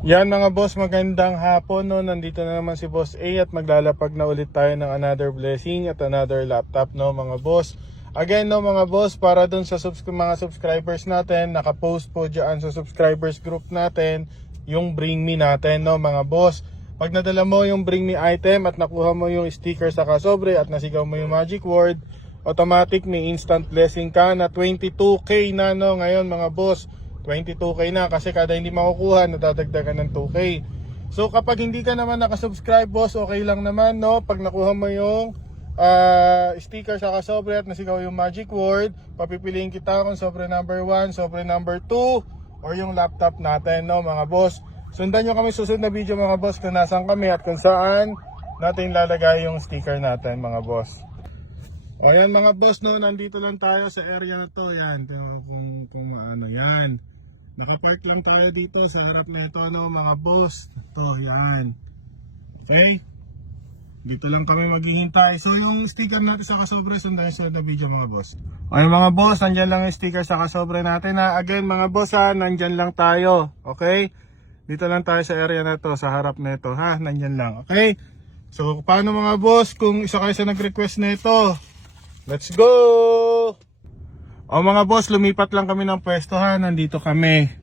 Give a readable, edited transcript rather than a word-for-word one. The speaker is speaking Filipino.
Yan mga boss, magandang hapon no. Nandito na naman si Boss A at maglalapag na ulit tayo ng another blessing at another laptop no mga boss. Again no mga boss, para dun sa mga subscribers natin, nakapost po dyan sa subscribers group natin yung Bring Me natin no mga boss. Pag nadala mo yung Bring Me item at nakuha mo yung sticker sa kasobre at nasigaw mo yung magic word, automatic may instant blessing ka na 22k na no ngayon mga boss. 22k na kasi kada hindi makukuha nadadagdagan ng 2k. So kapag hindi ka naman nakasubscribe boss, okay lang naman no. Pag nakuha mo yung sticker sa kasobre at nasigaw yung magic word, papipiliin kita kung sobre number 1, sobre number 2 or yung laptop natin no mga boss. Sundan nyo kami susunod na video mga boss kung nasan kami at kung saan natin lalagay yung sticker natin mga boss. O yan mga boss no, nandito lang tayo sa area na to. Yan, kung ano yan. Nakapark lang tayo dito sa harap na ito no mga boss. Ito, yan. Okay? Dito lang kami maghihintay. So yung sticker natin sa kasobre, sundan sa video mga boss. O yan mga boss, nandyan lang yung sticker sa kasobre natin ha. Again mga boss ha, nandyan lang tayo. Okay? Dito lang tayo sa area na to, sa harap na ito ha. Nandyan lang. Okay? So paano mga boss kung isa kayo sa nag-request na ito? Let's go! O mga boss, lumipat lang kami ng pwesto ha. Nandito kami.